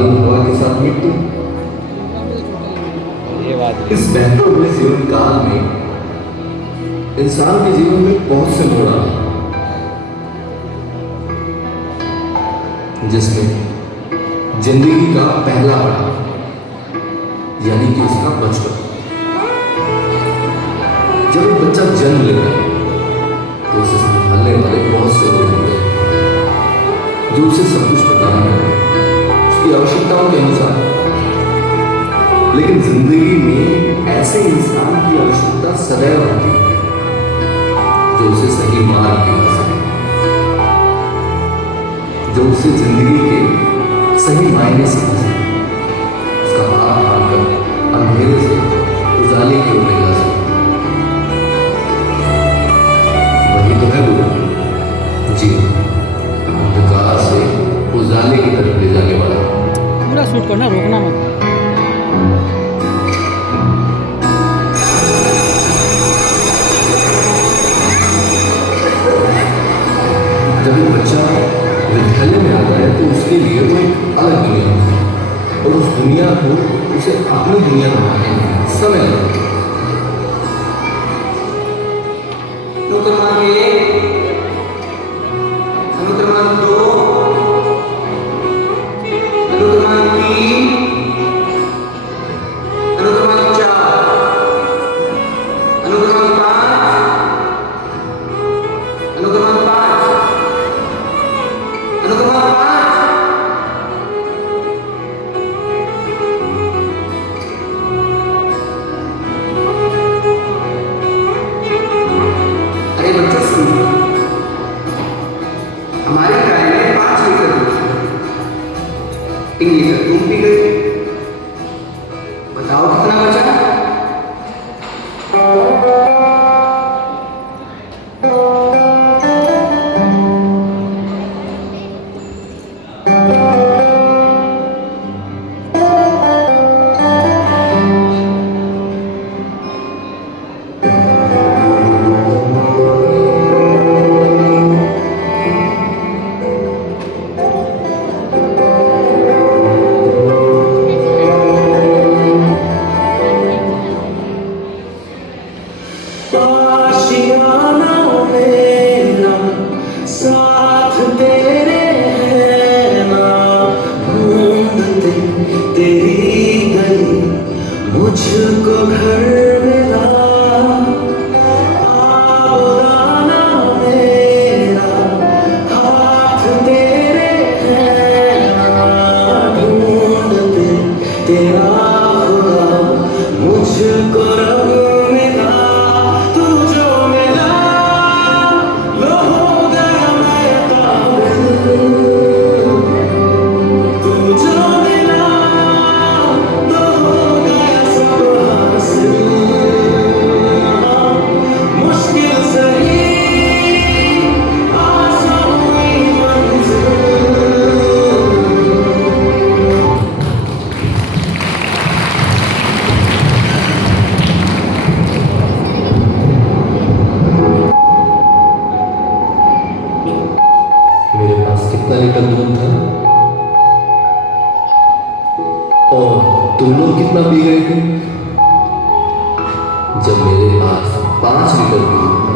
चालू हवा के साथ मृत्यु। ये बात इस बहते हुए जीवन काल में इंसान के जीवन में बहुत से मोड़ आते हैं, जिसमें जिंदगी का पहला पड़ाव यानी कि उसका बचपन। जब एक बच्चा जन्म लेता है तो उसे संभालने वाले बहुत से लोग होते हैं जो उसे सब कुछ प्रदान करते हैं उसकी आवश्यकताओं के अनुसार। लेकिन जिंदगी में ऐसे इंसान की आवश्यकता सदैव होती है जो उसे सही मार्ग दिखा सके, जो उसे जिंदगी के सही मायने समझ सके, उसका हाथ थामकर अंधेरे से उजाले की ओर ले जा सके। वही तो है गुरु जी, अंधकार से उजाले की तरफ ले जाने वाला। पूरा शूट करना, रोकना मत। जब एक बच्चा विद्यालय में आता है तो उसके लिए वो एक अलग दुनिया है और उस दुनिया को उसे अपनी दुनिया बनाने में समय लगता है। अनुक्रमांक 1, अनुक्रमांक 2, अनुक्रमांक 3, अनुक्रमांक 4, अनुक्रमांक 5, अनुक्रमांक 5, अनुक्रमांक 5। अरे बच्चों सुनो, हमारी गाय ने 5 लीटर दूध पिया, 3 लीटर तुम पी गए, बताओ कितना बचा? आशियाना मेरा साथ तेरे है ना, ढूंढते तेरी गली मुझको घर मिला। आवाना मेरा हाथ तेरे है ना, ढूंढते तेरा खुदा मुझको रब मिला। तू जो मिला लो हो गया मैं काबिल, तू जो मिला लो हो गया सब हासिल। मुश्किल सही आसान हुई मंजिल। मेरे पास कितना लीटर दूध था और तुम लोग कितना पी गए थे? जब मेरे पास 5 लीटर दूध था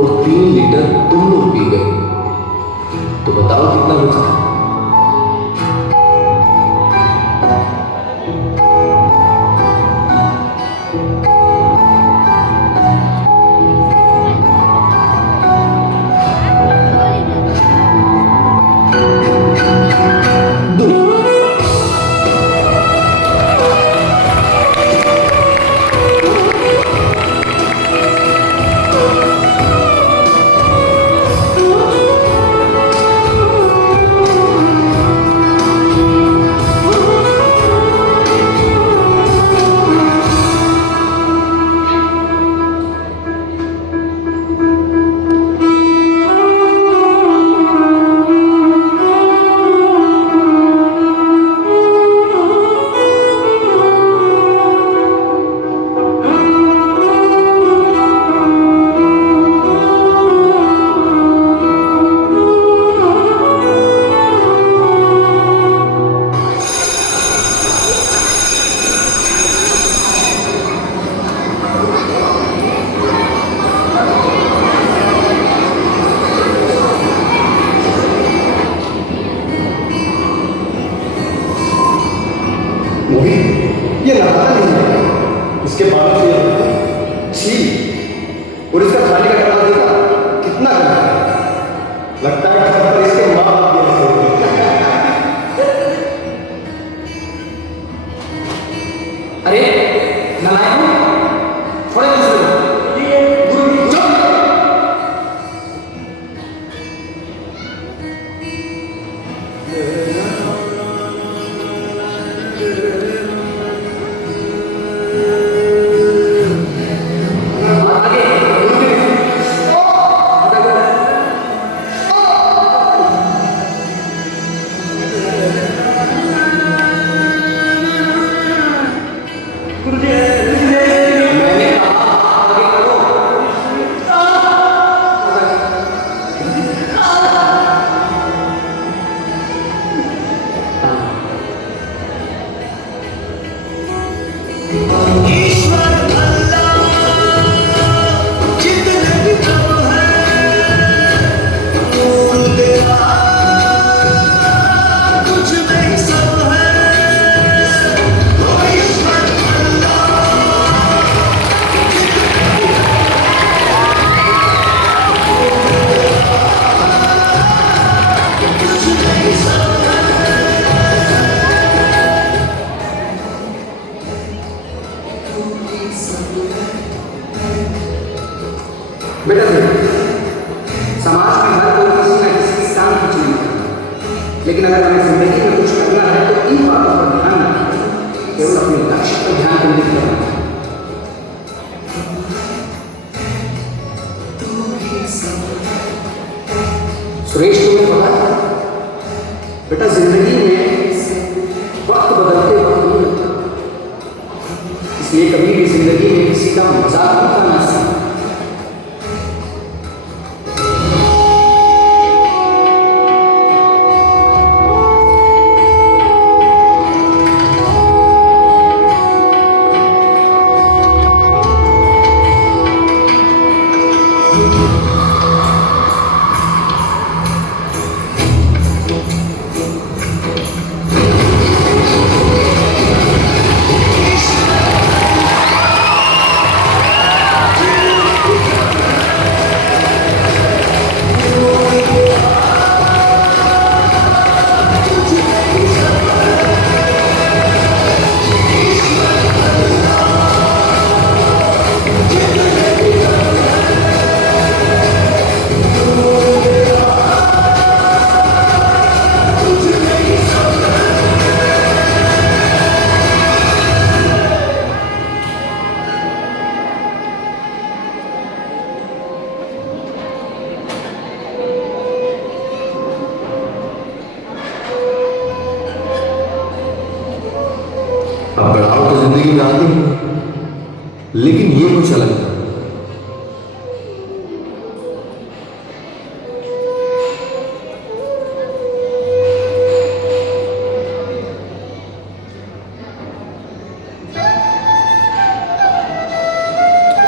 और 3 लीटर तुम लोग पी गए तो बताओ कितना बचा? समाज में हर कोई किसी न किसी की शान खींचने लगता है, लेकिन अगर हमें जिंदगी में कुछ करना है तो इन बातों पर ध्यान रखें, केवल अपने लक्ष्य पर ध्यान केंद्रित करना है। सुरेश, तुम्हें पता है बेटा, जिंदगी में वक्त बदलते वक्त नहीं लगता, इसलिए कभी भी जिंदगी में किसी का मजाक नहीं करना सीखो। अब बढ़ाव तो जिंदगी में आती है, लेकिन ये कुछ अलग था।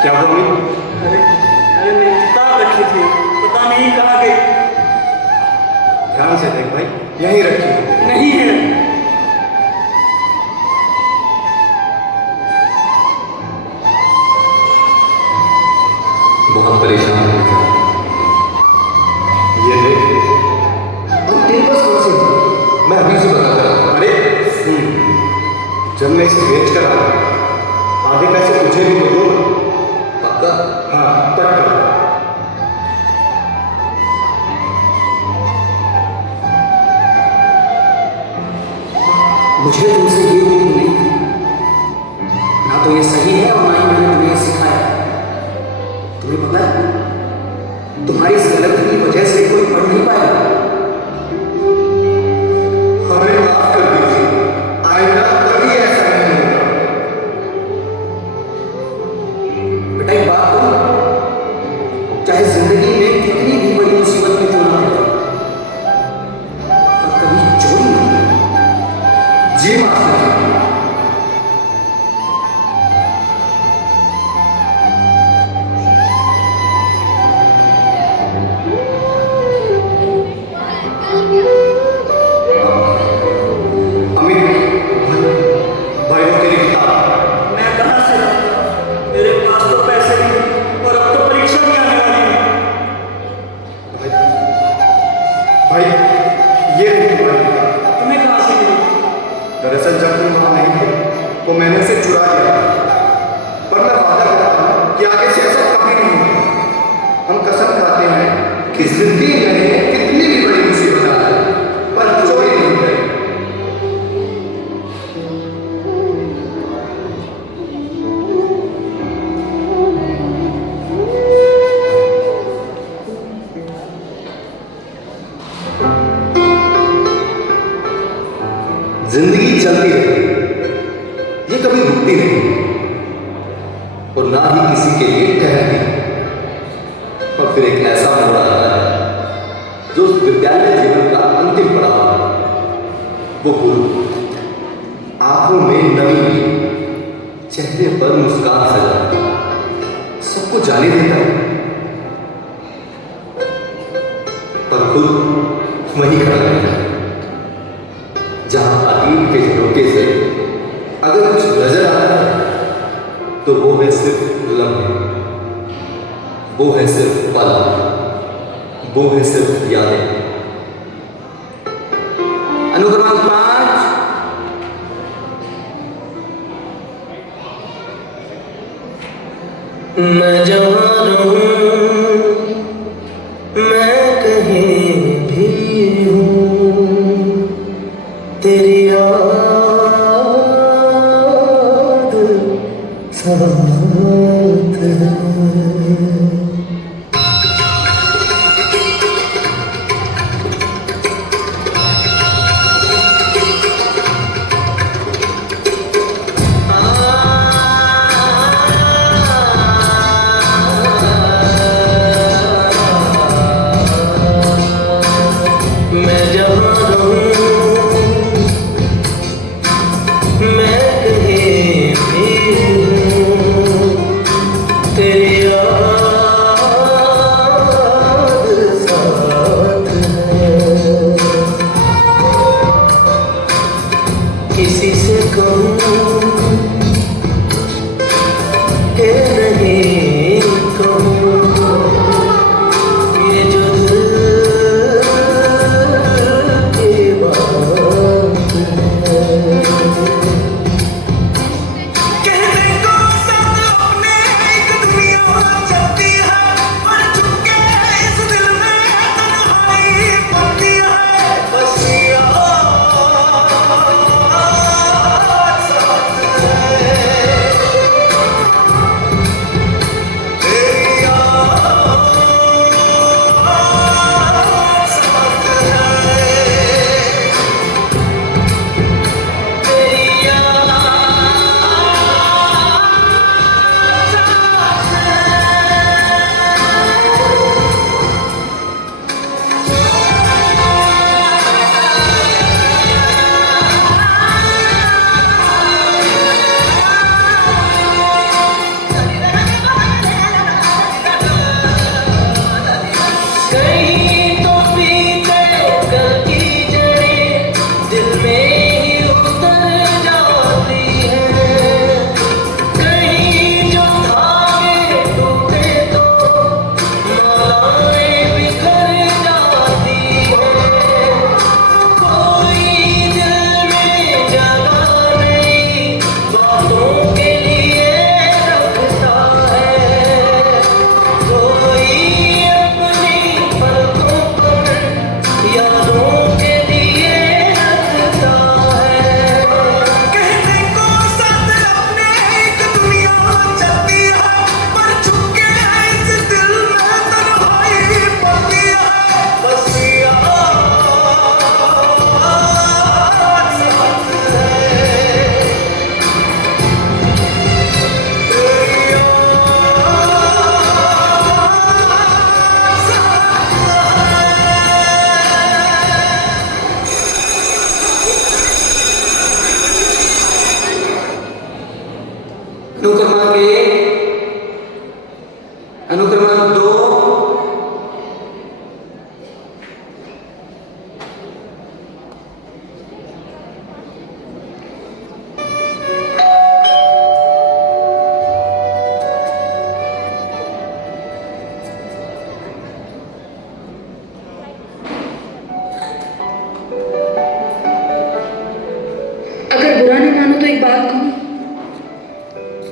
क्या हुआ अमित? अरे मेरी किताब रखी थी, पता नहीं कहाँ गई। ध्यान से देख भाई, यहीं रखी हो। नहीं है। बहुत परेशान हो गया। ये देख, और तेरे पास कौन सी है? मैं अभी से बता रहा हूं। अरे जब मैं इसे बेच कर आऊँ, आधे पैसे तुझे भी दे दूंगा। पक्का? हाँ, पक्का। मुझे तुमसे ये उम्मीद नहीं थी, ना तो ये सही है और ना ही मैंने तुम्हें ये सिखाया। तुम्हें पता है, तुम्हारी इस गलती की वजह से कोई पढ़ नहीं पाएगा। हमें माफ कर दीजिए, आइंदा कभी ऐसा नहीं होगा। बेटा एक बात कहूं, चाहे जिंदगी में कितनी भी बड़ी मुसीबत में क्यों ना हो, पर कभी चोरी नहीं करनी। जी मास्टर जी। अमित, भाई वो तेरी किताब। मैं कहाँ से लाऊं? मेरे पास तो पैसे नहीं और अब तो परीक्षा भी आने वाली है। भाई, भाई ये रही तुम्हारी किताब। तुम्हें कहाँ से मिली? दरअसल जब तुम वहां नहीं थे तो मैंने उसे चुरा लिया, पर मैं वादा करता हूं कि आगे से ऐसा कभी नहीं होगा। हम कसम खाते हैं कि जिंदगी में कितनी भी बड़ी मुसीबत आ जाए, पर चोरी नहीं करें। जिंदगी चलती रहती है, ये कभी रुकती नहीं और ना ही किसी के लिए ठहरती। और फिर एक ऐसा मोड़ आता है जो उस विद्यालय जीवन का अंतिम पड़ाव है। वो गुरु आंखों में नमी, चेहरे पर मुस्कान सजा, सबको जाने देता है, पर खुद वहीं खड़ा रहता है जहां अतीत के झरोके से अगर कुछ नजर आता है तो वो है सिर्फ लम्हे, वो है सिर्फ पल, वो है सिर्फ यादें। अनुक्रमांक 5। मैं जवान हूँ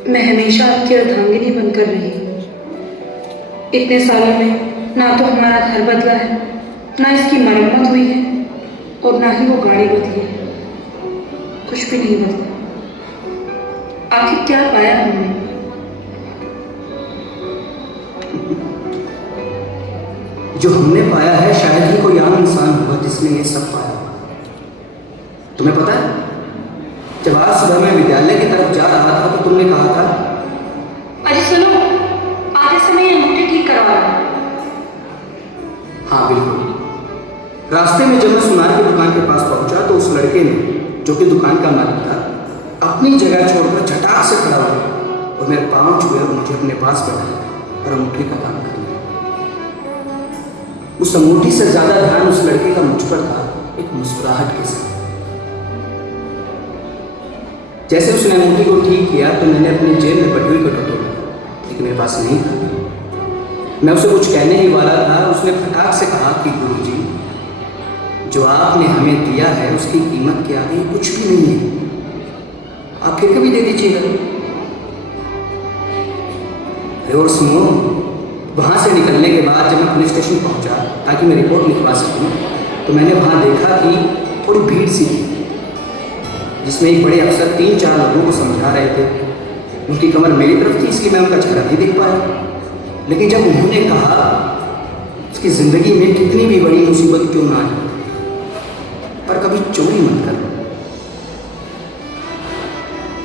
मैं हमेशा आपकी अर्धांगिनी बनकर रही। इतने सालों में ना तो हमारा घर बदला है, ना इसकी मरम्मत हुई है, और ना ही वो गाड़ी बदली है। कुछ भी नहीं बदला। आखिर क्या पाया हमने? जो हमने पाया है शायद ही कोई आम इंसान होगा जिसने ये सब पाया। तुम्हें पता है, जब आज सुबह मैं विद्यालय की तरफ जा रहा था तो तुमने कहा था, अरे सुनो, आधे समय ये अंगूठी ठीक करवा रहा हूं। हाँ बिल्कुल। रास्ते में जब मैं सुनार की दुकान के पास पहुंचा तो उस लड़के ने, जो कि दुकान का मालिक था, अपनी जगह छोड़कर झटाक से खड़ा हुआ और मेरे पाँव छुए और मुझे अपने पास बैठाया और अंगूठी का काम कर लिया। उस अंगूठी से ज्यादा ध्यान उस लड़के का मुझ पर था, एक मुस्कुराहट के साथ। जैसे उसने अंगूठी को ठीक किया तो मैंने अपनी जेब में बटी हुई को टटोला, लेकिन मेरे पास नहीं था। मैं उसे कुछ कहने ही वाला था, उसने फटाक से कहा कि गुरुजी, जो आपने हमें दिया है उसकी कीमत के आगे कुछ भी नहीं है, आप फिर कभी दे दीजिएगा। और सुनो, वहाँ से निकलने के बाद जब मैं पुलिस स्टेशन पहुँचा ताकि मैं रिपोर्ट लिखवा सकूँ, तो मैंने वहाँ देखा कि थोड़ी भीड़ सी थी, जिसमें एक बड़े अफसर 3-4 लोगों को समझा रहे थे। उनकी कमर मेरी तरफ थी, इसलिए मैं उनका चेहरा नहीं देख पाया। लेकिन जब उन्होंने कहा उसकी ज़िंदगी में कितनी भी बड़ी मुसीबत क्यों ना आए, पर कभी चोरी मत करो,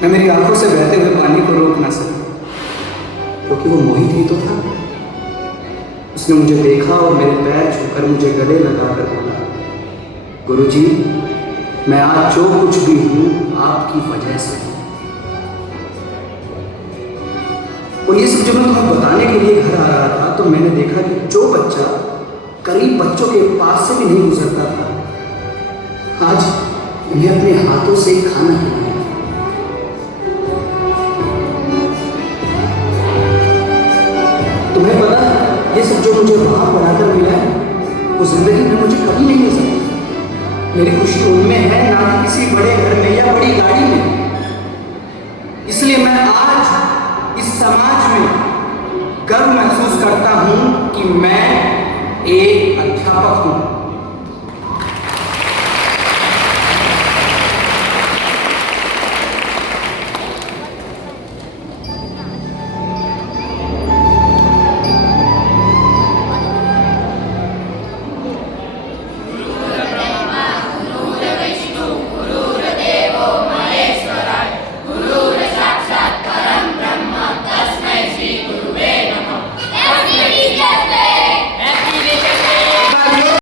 मैं मेरी आंखों से बहते हुए पानी को रोक ना सका, क्योंकि वो मोहित ही तो था। उसने मुझे देखा और मेरे पैर छूकर मुझे गले लगाकर बोला, गुरुजी, मैं आज जो कुछ भी हूं आपकी वजह से। और ये सब जब मैं तुम्हें बताने के लिए घर आ रहा था तो मैंने देखा कि जो बच्चा करीब बच्चों के पास से भी नहीं गुजरता था, आज उन्हें अपने हाथों से खाना खिलाया। तुम्हें पता, ये सब जो मुझे वहां पढ़ाकर मिला है वो जिंदगी में मुझे कभी नहीं मिल सकता। मेरी खुशी उनमें है, ना कि किसी बड़े घर में या बड़ी गाड़ी में। इसलिए मैं आज इस समाज में गर्व महसूस करता हूं कि मैं एक अध्यापक हूं।